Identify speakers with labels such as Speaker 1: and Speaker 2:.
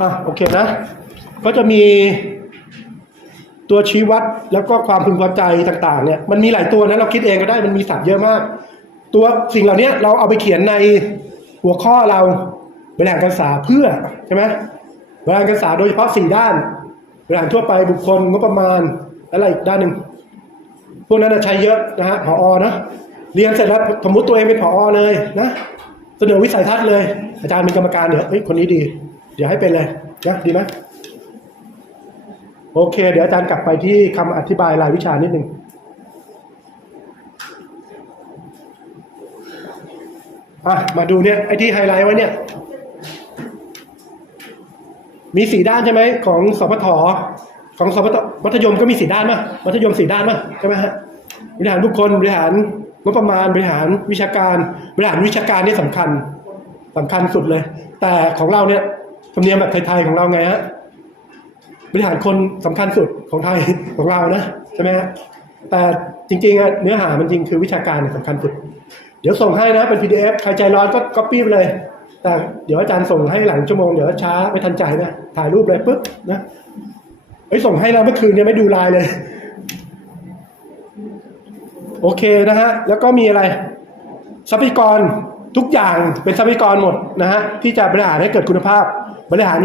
Speaker 1: อะโอเคนะ ก็จะมีตัวชี้วัดแล้วก็ความพึงพอใจต่างๆเนี่ยมันมีหลายตัวนะเราคิดเองก็ได้มันมีศัพท์เยอะมาก ตัวสิ่งเหล่านี้เราเอาไปเขียนในหัวข้อเราบริหารการศึกษาเพื่อใช่ไหมบริหารการศึกษาโดยเฉพาะสี่ด้านบริหารทั่วไปบุคคลงบประมาณอะไรอีกด้านหนึ่งพวกนั้นนะใช้เยอะนะฮะผออนะเรียนเสร็จแล้วสมมติตัวเองเป็นผอเลยนะเสนอวิสัยทัศน์เลย อาจารย์เป็นกรรมการเดี๋ยวเฮ้ยคนนี้ดี เดี๋ยวให้เป็นเลยนะดีไหมโอเค เดี๋ยวอาจารย์กลับไปที่คำอธิบายรายวิชานิดนึงอะมาดูเนี่ยไอ้ที่ไฮไลท์ไว้เนี่ย มีสี่ด้านใช่ไหมของสพทของสพทมัธยมก็มีสี่ด้านป่ะมัธยมสี่ด้านป่ะใช่ไหมฮะบริหารบุคคลบริหารงบประมาณบริหารวิชาการ บริหารวิชาการนี่สำคัญสำคัญสุดเลย แต่ของเราเนี่ย ธรรมเนียมแบบไทยๆของเราไงฮะบริหารคนสำคัญสุดของไทยของเรานะใช่ไหมฮะแต่จริงๆอะเนื้อหามันจริงคือวิชาการเนี่ยสำคัญสุด เดี๋ยวส่งให้นะเป็น PDF ใครใจร้อนก็ copy ไปเลย แต่เดี๋ยวอาจารย์ส่งให้หลังชั่วโมงเดี๋ยวช้าไม่ทันใจนะถ่ายรูปเลยปุ๊บนะไอ้ส่งให้แล้วเมื่อคืนเนี่ยไม่ดูไลน์เลย โอเคนะฮะแล้วก็มีอะไรทรัพยากรทุกอย่างเป็นทรัพยากรหมดนะฮะที่จะบริหารให้เกิดคุณภาพ บริหาร